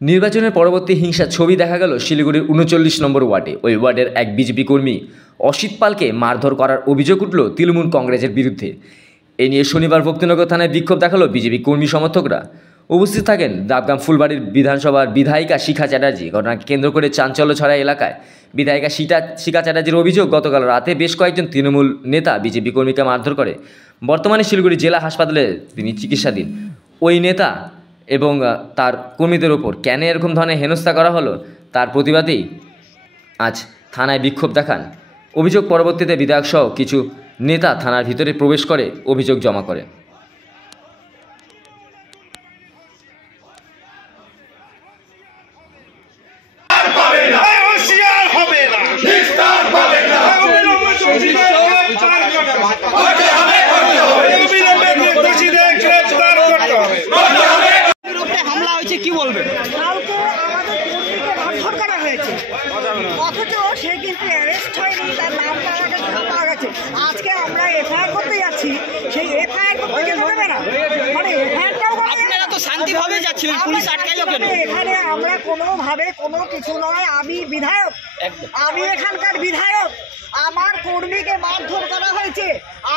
নির্বাচনের পরবর্তী হিংসার ছবি দেখা গেল শিলিগুড়ির ৩৯ নম্বর ওয়ার্ডে। ওই ওয়ার্ডের এক বিজেপি কর্মী অসিত পালকে মারধর করার অভিযোগ উঠল তৃণমূল কংগ্রেসের বিরুদ্ধে। এ নিয়ে শনিবার ভক্তিনগর থানায় বিক্ষোভ দেখালো বিজেপি কর্মী সমর্থকরা। উপস্থিত থাকেন দাবগ্রাম ফুলবাড়ির বিধানসভার বিধায়িকা শিখা চ্যাটার্জি। ঘটনাকে কেন্দ্র করে চাঞ্চল্য ছড়ায় এলাকায়। বিধায়িকা শিখা চ্যাটার্জির অভিযোগ, গতকাল রাতে বেশ কয়েকজন তৃণমূল নেতা বিজেপি কর্মীকে মারধর করে। বর্তমানে শিলিগুড়ি জেলা হাসপাতালে তিনি চিকিৎসাধীন। ওই নেতা এবং তার কর্মীদের ওপর কেন এরকম ধরনের হেনস্থা করা হলো তার প্রতিবাদেই আজ থানায় বিক্ষোভ দেখান। অভিযোগ পরবর্তীতে বিধায়ক সহ কিছু নেতা থানার ভিতরে প্রবেশ করে অভিযোগ জমা করেন। কি বলবেন? অথচ সে কিন্তু অ্যারেস্ট হয়নি, তার নামটা পাওয়া গেছে। আজকে আমরা এফআইআর করতে যাচ্ছি, সেই এফআইআর করতে গেলে হবে না, মানে এফআইআরটাও আপনারা তো শান্তিভাবে যাচ্ছিলেন, পুলিশ আটকাইলো কেন? এখানে আমরা কোনোভাবে কোনো কিছু নয়। আমি বিধায়ক, আমি এখানকার বিধায়ক। আমার কর্মীকে মারধর করা হয়েছে,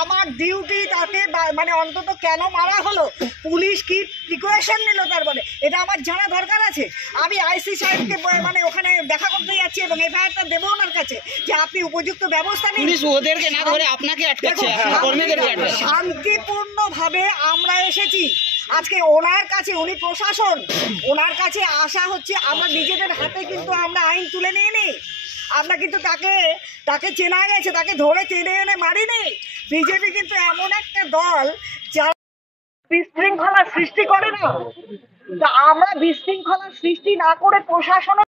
আমার ডিউটি, তাকে মানে অন্তত কেন মারা হলো, পুলিশ কি প্রিকশন নিল, তার মানে এটা আমার জানা দরকার আছে। আমি আইসি সাহেবকে মানে ওখানে দেখা করতে যাচ্ছি এবং এফআইআরটা দেবো ওনার কাছে যে আপনি উপযুক্ত ব্যবস্থা নিন। পুলিশ ওদেরকে না ধরে আপনাকে আটকাচ্ছে, কর্মীদেরকে আটকাচ্ছে। শান্তিপূর্ণভাবে আমরা এসেছি। আজকে ওনার কাছে, উনি প্রশাসন, ওনার কাছে আসা হচ্ছে, আমরা নিজেদের হাতে কিন্তু আমরা আইন তুলে নিয়ে নিই। আমরা কিন্তু তাকে চেনা গেছে, তাকে ধরে টেনে এনে মারিনি। বিজেপি কিন্তু এমন একটা দল যারা বিশৃঙ্খলা সৃষ্টি করে না। আমরা বিশৃঙ্খলা সৃষ্টি না করে প্রশাসন